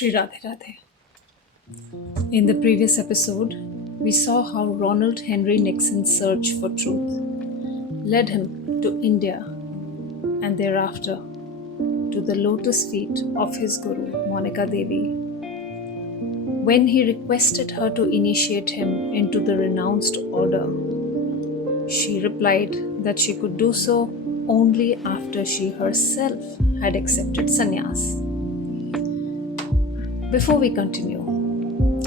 Shri Radhe Radhe. In the previous episode, we saw how Ronald Henry Nixon's search for truth led him to India and thereafter to the lotus feet of his guru, Monica Devi. When he requested her to initiate him into the renounced order, she replied that she could do so only after she herself had accepted sannyas. Before we continue,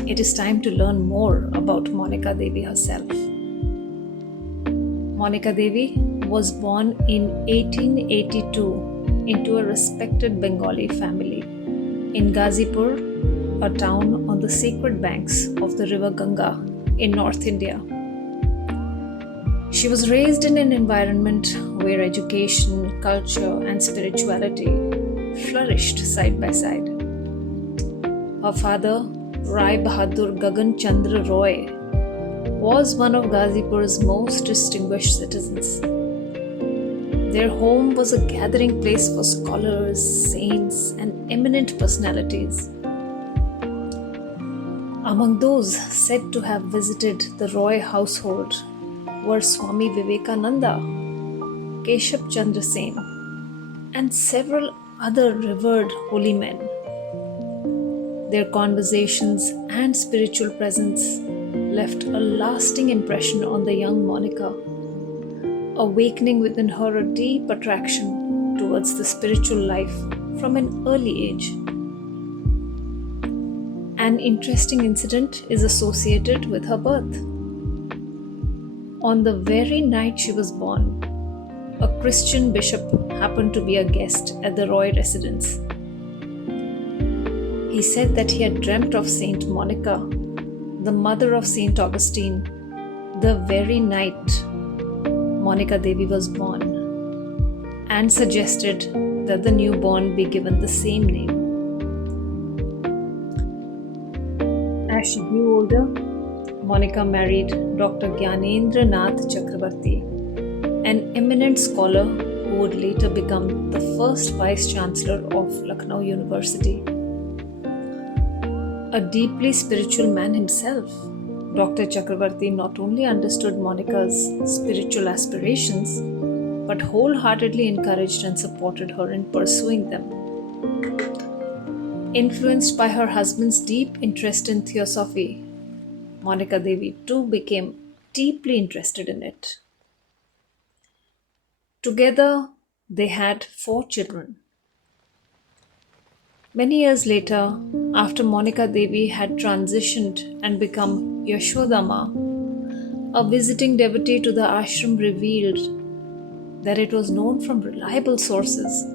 it is time to learn more about Monica Devi herself. Monica Devi was born in 1882 into a respected Bengali family in Ghazipur, a town on the sacred banks of the river Ganga in North India. She was raised in an environment where education, culture, and spirituality flourished side by side. Her father, Rai Bahadur Gagan Chandra Roy, was one of Ghazipur's most distinguished citizens. Their home was a gathering place for scholars, saints, and eminent personalities. Among those said to have visited the Roy household were Swami Vivekananda, Keshav Chandra Sen, and several other revered holy men. Their conversations and spiritual presence left a lasting impression on the young Monica, awakening within her a deep attraction towards the spiritual life from an early age. An interesting incident is associated with her birth. On the very night she was born, a Christian bishop happened to be a guest at the Roy residence. He said that he had dreamt of Saint Monica, the mother of Saint Augustine, the very night Monica Devi was born, and suggested that the newborn be given the same name. As she grew older, Monica married Dr. Gyanendra Nath Chakrabarti, an eminent scholar who would later become the first Vice Chancellor of Lucknow University. A deeply spiritual man himself, Dr. Chakrabarti not only understood Monica's spiritual aspirations, but wholeheartedly encouraged and supported her in pursuing them. Influenced by her husband's deep interest in theosophy, Monica Devi too became deeply interested in it. Together, they had 4 children. Many years later, after Monica Devi had transitioned and become Yashodama, a visiting devotee to the ashram revealed that it was known from reliable sources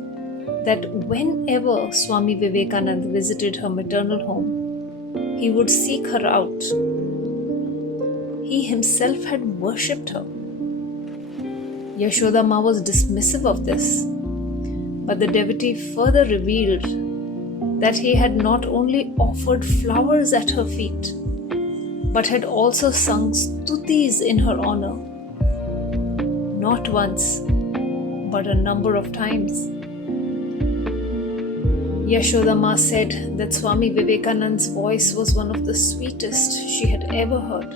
that whenever Swami Vivekananda visited her maternal home, he would seek her out. He himself had worshipped her. Yashodama was dismissive of this, but the devotee further revealed that he had not only offered flowers at her feet, but had also sung stutis in her honor. Not once, but a number of times. Yashodama said that Swami Vivekananda's voice was one of the sweetest she had ever heard.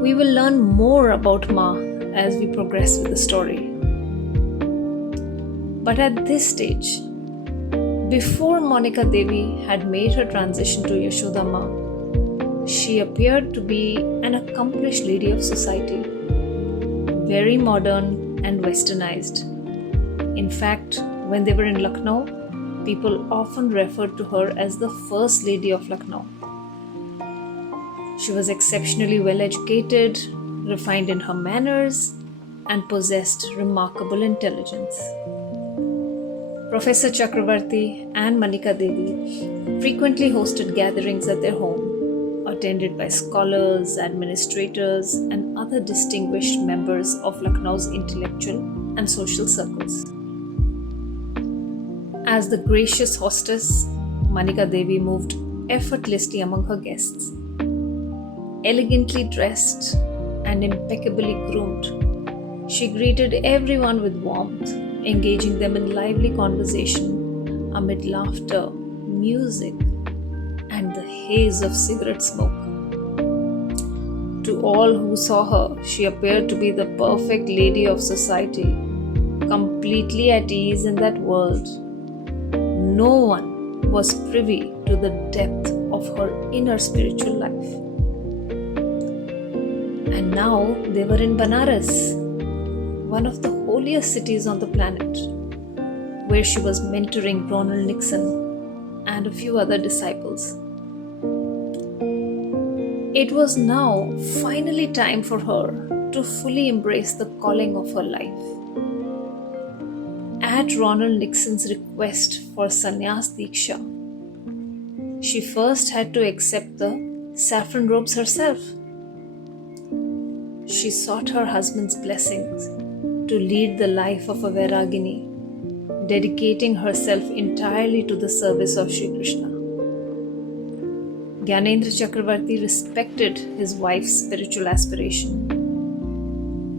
We will learn more about Ma as we progress with the story. But at this stage, before Monica Devi had made her transition to Yashodama, she appeared to be an accomplished lady of society, very modern and westernized. In fact, when they were in Lucknow, people often referred to her as the First Lady of Lucknow. She was exceptionally well educated, refined in her manners, and possessed remarkable intelligence. Professor Chakravarti and Monica Devi frequently hosted gatherings at their home, attended by scholars, administrators, and other distinguished members of Lucknow's intellectual and social circles. As the gracious hostess, Monica Devi moved effortlessly among her guests. Elegantly dressed and impeccably groomed, she greeted everyone with warmth, engaging them in lively conversation amid laughter, music, and the haze of cigarette smoke. To all who saw her, she appeared to be the perfect lady of society, completely at ease in that world. No one was privy to the depth of her inner spiritual life. And now they were in Banaras, one of the holiest cities on the planet, where she was mentoring Ronald Nixon and a few other disciples. It was now finally time for her to fully embrace the calling of her life. At Ronald Nixon's request for sannyas diksha, she first had to accept the saffron robes herself. She sought her husband's blessings to lead the life of a Vairagini, dedicating herself entirely to the service of Sri Krishna. Gyanendra Chakravarti respected his wife's spiritual aspiration,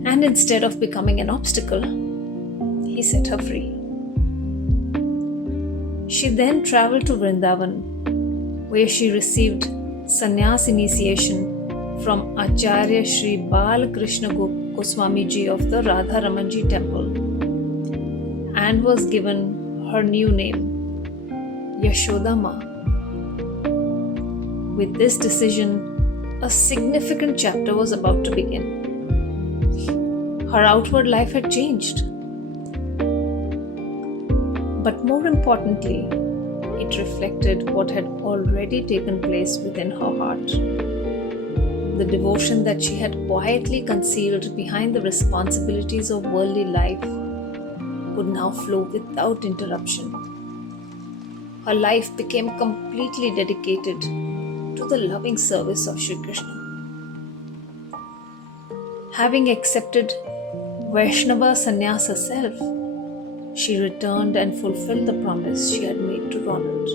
and instead of becoming an obstacle, he set her free. She then traveled to Vrindavan, where she received sannyas initiation from Acharya Sri Bal Krishna Goswami Ji of the Radha Ramanji temple, and was given her new name, Yashodama. With this decision, a significant chapter was about to begin. Her outward life had changed. But more importantly, it reflected what had already taken place within her heart. The devotion that she had quietly concealed behind the responsibilities of worldly life could now flow without interruption. Her life became completely dedicated to the loving service of Sri Krishna. Having accepted Vaishnava sannyas herself, she returned and fulfilled the promise she had made to Ronald.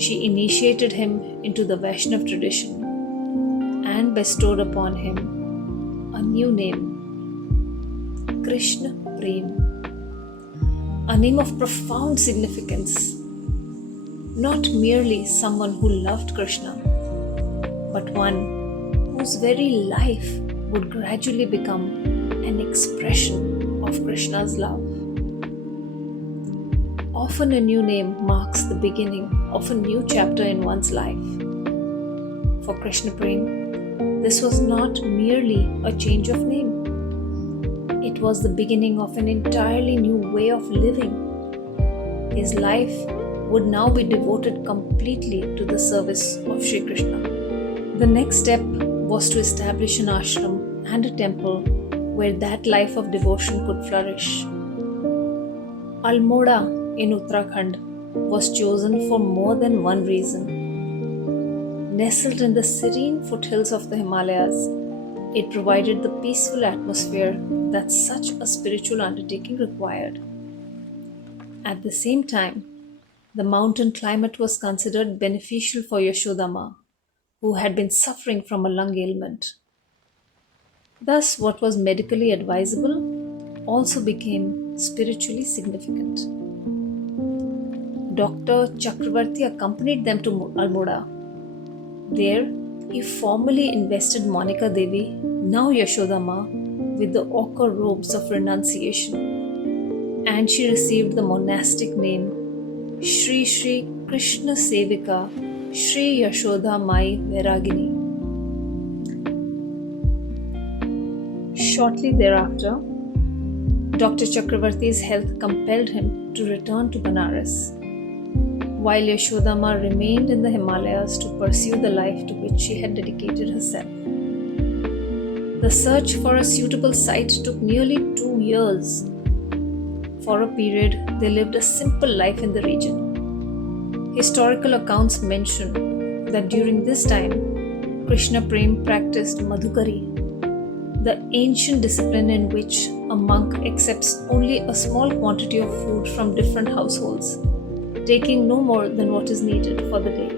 She initiated him into the Vaishnav tradition and bestowed upon him a new name, Krishna Prem, a name of profound significance. Not merely someone who loved Krishna, but one whose very life would gradually become an expression of Krishna's love. Often a new name marks the beginning of a new chapter in one's life. For Krishna Prem, this was not merely a change of name. It was the beginning of an entirely new way of living. His life would now be devoted completely to the service of Sri Krishna. The next step was to establish an ashram and a temple where that life of devotion could flourish. Almora in Uttarakhand was chosen for more than one reason. Nestled in the serene foothills of the Himalayas, it provided the peaceful atmosphere that such a spiritual undertaking required. At the same time, the mountain climate was considered beneficial for Yashodama, who had been suffering from a lung ailment. Thus, what was medically advisable also became spiritually significant. Dr. Chakravarti accompanied them to Almora. There, he formally invested Monica Devi, now Yashodama, with the ochre robes of renunciation, and she received the monastic name Shri Shri Krishna Sevika Shri Yashoda Mai Vairagini. Shortly thereafter, Dr. Chakravarti's health compelled him to return to Banaras, while Yashodama remained in the Himalayas to pursue the life to which she had dedicated herself. The search for a suitable site took nearly 2 years. For a period, they lived a simple life in the region. Historical accounts mention that during this time, Krishna Prem practiced Madhukari, the ancient discipline in which a monk accepts only a small quantity of food from different households, taking no more than what is needed for the day.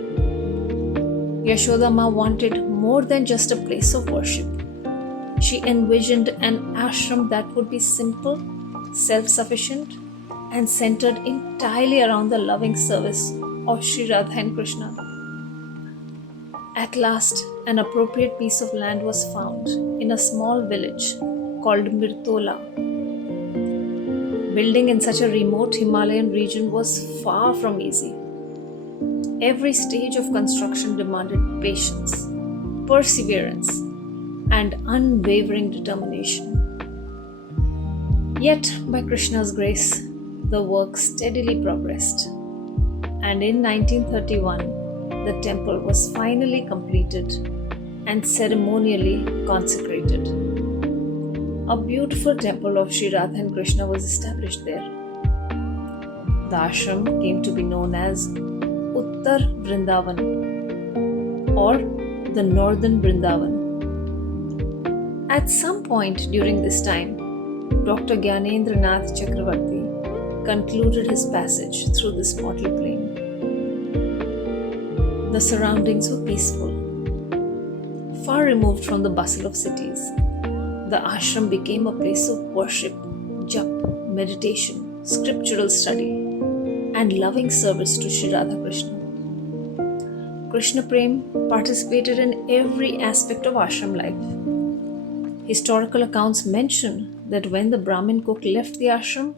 Yashodama wanted more than just a place of worship. She envisioned an ashram that would be simple, self-sufficient, and centered entirely around the loving service of Sri Radha and Krishna. At last, an appropriate piece of land was found in a small village called Mirtola. Building in such a remote Himalayan region was far from easy. Every stage of construction demanded patience, perseverance, and unwavering determination. Yet, by Krishna's grace, the work steadily progressed, and in 1931, the temple was finally completed and ceremonially consecrated. A beautiful temple of Sri Radha and Krishna was established there. The ashram came to be known as Uttar Vrindavan or the Northern Vrindavan. At some point during this time, Dr. Gyanendra Nath Chakravarti concluded his passage through this mortal plane. The surroundings were peaceful, far removed from the bustle of cities. The ashram became a place of worship, jap, meditation, scriptural study, and loving service to Sri Radha Krishna. Krishna Prem participated in every aspect of ashram life. Historical accounts mention that when the Brahmin cook left the ashram,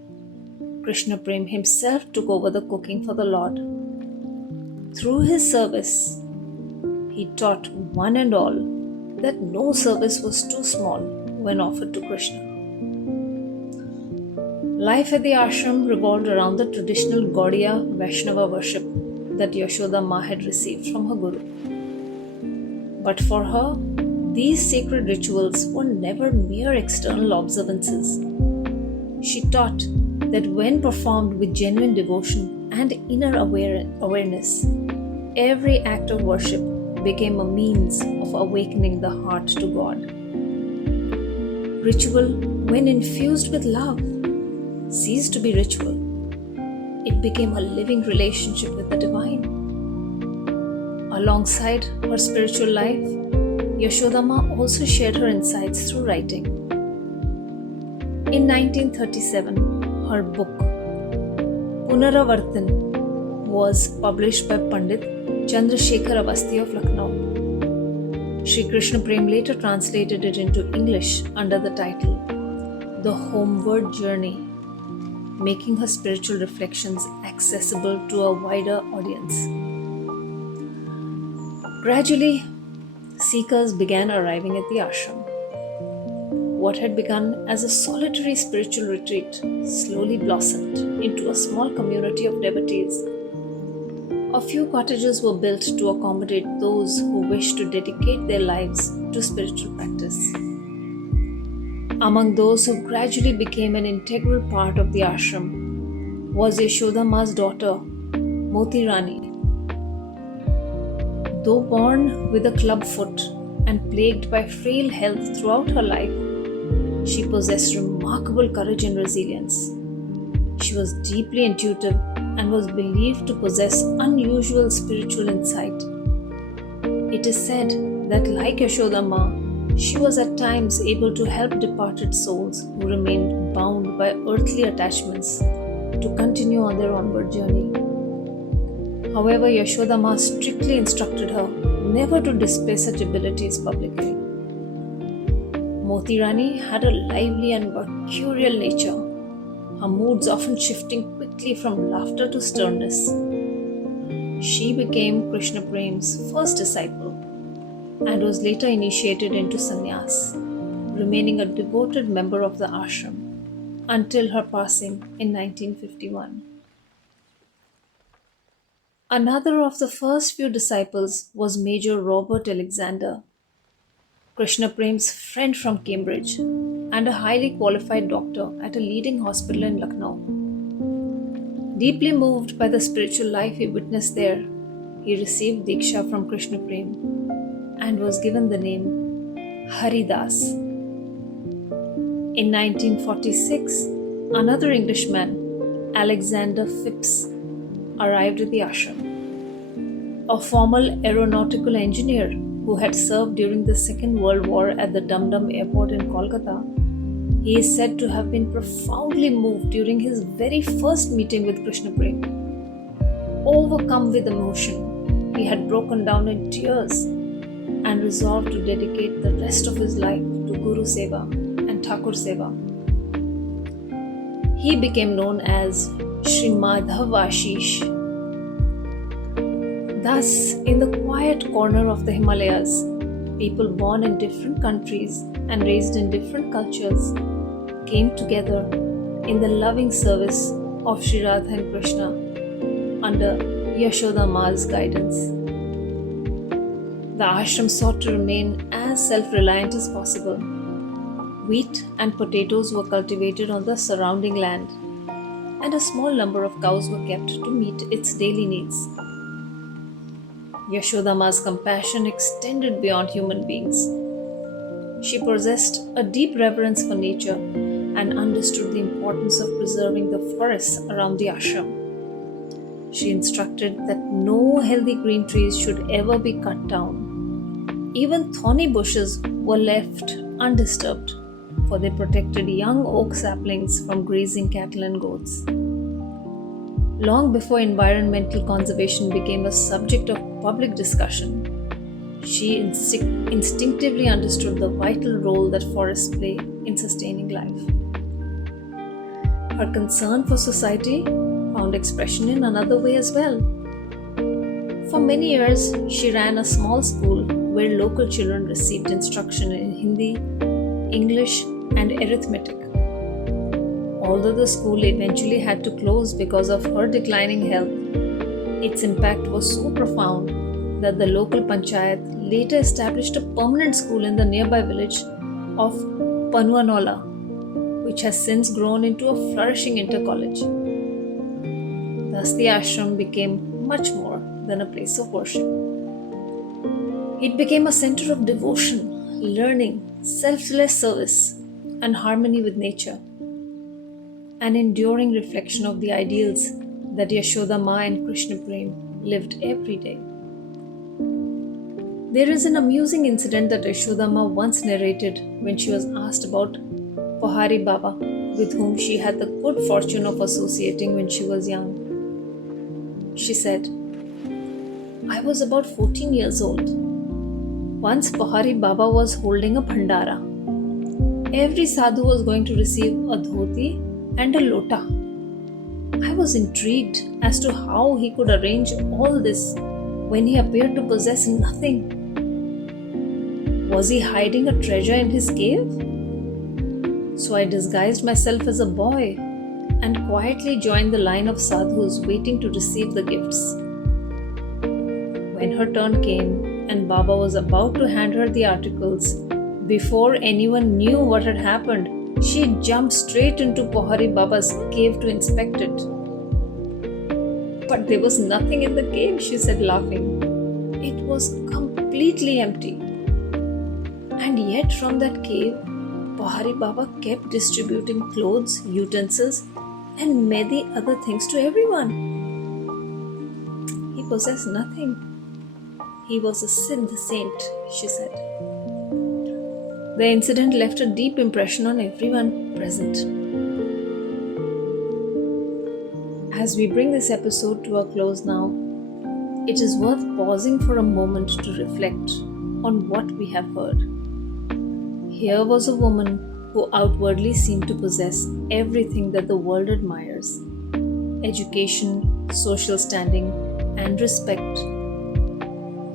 Krishna Prem himself took over the cooking for the Lord. Through his service, he taught one and all that no service was too small when offered to Krishna. Life at the ashram revolved around the traditional Gaudiya Vaishnava worship that Yashoda Ma had received from her guru. But for her, these sacred rituals were never mere external observances. She taught that when performed with genuine devotion and inner awareness, every act of worship became a means of awakening the heart to God. Ritual, when infused with love, ceased to be ritual. It became a living relationship with the divine. Alongside her spiritual life, Yashodama also shared her insights through writing. In 1937, her book Punaravartan was published by Pandit Chandrasekhar Avasthi of Lucknow. Sri Krishna Prem later translated it into English under the title The Homeward Journey, making her spiritual reflections accessible to a wider audience. Gradually, seekers began arriving at the ashram. What had begun as a solitary spiritual retreat slowly blossomed into a small community of devotees. A few cottages were built to accommodate those who wished to dedicate their lives to spiritual practice. Among those who gradually became an integral part of the ashram was Yashoda Ma's daughter, Moti Rani. Though born with a club foot and plagued by frail health throughout her life, she possessed remarkable courage and resilience. She was deeply intuitive and was believed to possess unusual spiritual insight. It is said that, like Yashoda Ma, she was at times able to help departed souls who remained bound by earthly attachments to continue on their onward journey. However, Yashoda Ma strictly instructed her never to display such abilities publicly. Moti Rani had a lively and mercurial nature, her moods often shifting quickly from laughter to sternness. She became Krishna Prem's first disciple and was later initiated into sannyas, remaining a devoted member of the ashram until her passing in 1951. Another of the first few disciples was Major Robert Alexander, Krishna Prem's friend from Cambridge and a highly qualified doctor at a leading hospital in Lucknow. Deeply moved by the spiritual life he witnessed there, he received Diksha from Krishna Prem and was given the name Haridas. In 1946, another Englishman, Alexander Phipps, arrived at the ashram. A former aeronautical engineer who had served during the Second World War at the Dum Dum Airport in Kolkata, He is said to have been profoundly moved during his very first meeting with Krishna Prem. Overcome with emotion, he had broken down in tears and resolved to dedicate the rest of his life to Guru Seva and Thakur Seva. He became known as Sri Madhav Ashish. Thus, in the quiet corner of the Himalayas, people born in different countries and raised in different cultures came together in the loving service of Sri Radha and Krishna under Yashoda Ma's guidance. The ashram sought to remain as self-reliant as possible. Wheat and potatoes were cultivated on the surrounding land, and a small number of cows were kept to meet its daily needs. Yashoda Ma's compassion extended beyond human beings. She possessed a deep reverence for nature and understood the importance of preserving the forests around the ashram. She instructed that no healthy green trees should ever be cut down. Even thorny bushes were left undisturbed, for they protected young oak saplings from grazing cattle and goats. Long before environmental conservation became a subject of public discussion, she instinctively understood the vital role that forests play in sustaining life. Her concern for society found expression in another way as well. For many years, she ran a small school where local children received instruction in Hindi, English, and arithmetic. Although the school eventually had to close because of her declining health, its impact was so profound that the local panchayat later established a permanent school in the nearby village of Panuanola, which has since grown into a flourishing inter-college. Thus, the ashram became much more than a place of worship. It became a center of devotion, learning, selfless service, and harmony with nature, an enduring reflection of the ideals that Yashoda Ma and Krishna Prem lived every day. There is an amusing incident that Yashoda Ma once narrated when she was asked about Pahari Baba, with whom she had the good fortune of associating when she was young. She said, "I was about 14 years old. Once Pahari Baba was holding a bhandara. Every sadhu was going to receive a dhoti and a lota. I was intrigued as to how he could arrange all this when he appeared to possess nothing. Was he hiding a treasure in his cave? So I disguised myself as a boy and quietly joined the line of sadhus waiting to receive the gifts. When her turn came and Baba was about to hand her the articles, before anyone knew what had happened, she jumped straight into Pahari Baba's cave to inspect it. But there was nothing in the cave," she said, laughing. "It was completely empty. And yet from that cave, Pahari Baba kept distributing clothes, utensils, and many other things to everyone. He possessed nothing. He was a Siddh saint," she said. The incident left a deep impression on everyone present. As we bring this episode to a close now, it is worth pausing for a moment to reflect on what we have heard. Here was a woman who outwardly seemed to possess everything that the world admires: education, social standing, and respect.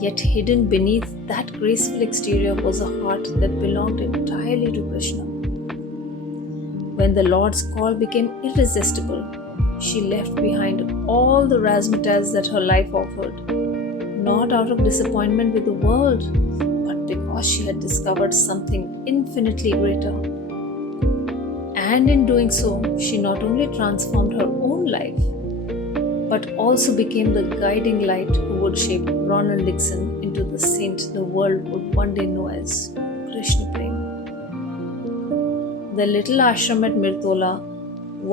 Yet hidden beneath that graceful exterior was a heart that belonged entirely to Krishna. When the Lord's call became irresistible, she left behind all the razzmatazz that her life offered, not out of disappointment with the world, but because she had discovered something infinitely greater. And in doing so, she not only transformed her own life, but also became the guiding light who would shape Ronald Nixon into the saint the world would one day know as Krishna Prem. The little ashram at Mirtola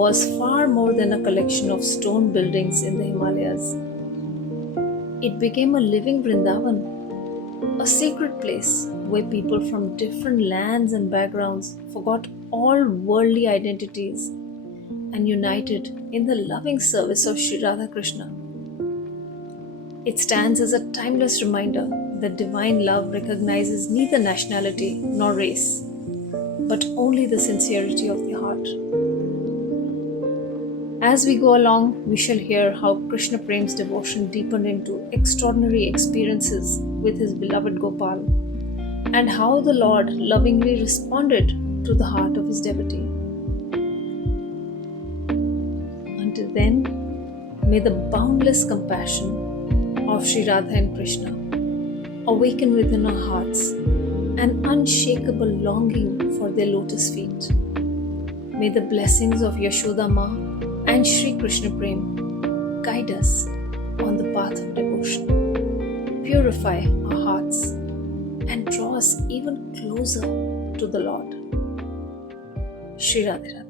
was far more than a collection of stone buildings in the Himalayas. It became a living Vrindavan, a sacred place where people from different lands and backgrounds forgot all worldly identities and united in the loving service of Sri Radha Krishna. It stands as a timeless reminder that divine love recognizes neither nationality nor race, but only the sincerity of the heart. As we go along, we shall hear how Krishna Prem's devotion deepened into extraordinary experiences with his beloved Gopal, and how the Lord lovingly responded to the heart of his devotee. Until then, may the boundless compassion of Sri Radha and Krishna awaken within our hearts an unshakable longing for their lotus feet. May the blessings of Yashoda Ma and Sri Krishna Prem guide us on the path of devotion, purify our hearts, and draw us even closer to the Lord. Shri Radhe Radhe.